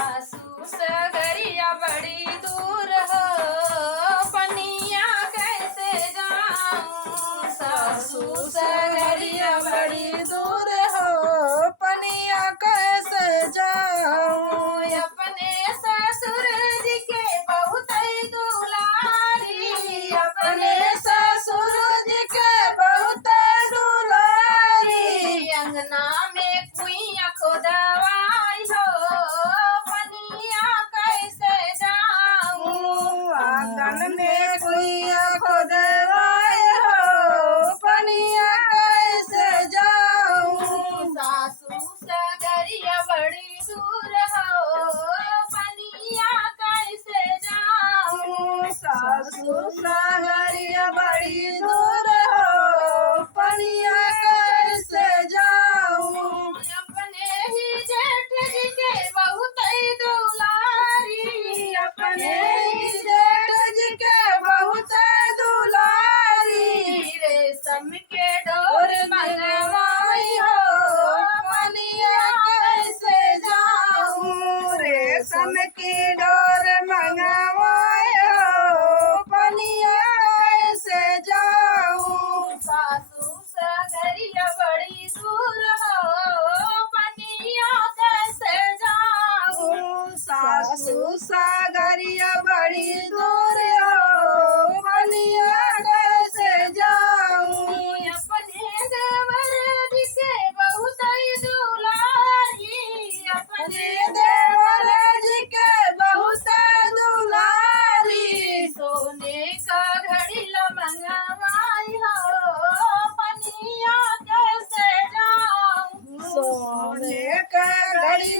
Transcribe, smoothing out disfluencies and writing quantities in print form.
सासू सगरिया बड़ी दूर हो, पनिया कैसे जाऊं। सासू सगरिया बड़ी दूर हो, पनिया कैसे जाऊं। अपने ससुर जी के बहुत दुलारी, अपने ससुर जी के बहुत दुलारी। अंगना में कुइया खोदवाई हो, पनिया कैसे जाऊं। आंगन में कुइया खोदवाए हो, पनिया कैसे जाऊं। सासू सगरिया बड़ी दूर हो, पनिया कैसे जाऊं। सासू सगरिया बड़ी दूर हो, पनिया कैसे जाऊं। अपने ही जेठ जी के बहुत दुलारी, अपने ही जेठ जी के बहुत दुलारी। रेशम के डोर मंगवाई हो, पनिया कैसे जाऊं। रेशम की डोर मंगवाए हो, पनिया कैसे जाऊं। सासू सगरिया बड़ी दूर हो, पनिया कैसे जाऊं। सासू सगरिया बड़ी दूर हो, पनिया कैसे जाऊं। अपने देवर जी के बहुत दुलारी, अपने देवर जी के बहुत दुलारी। सोने का घड़ी मंगवाई हो, पनिया कैसे जाऊं। सोने का घड़ी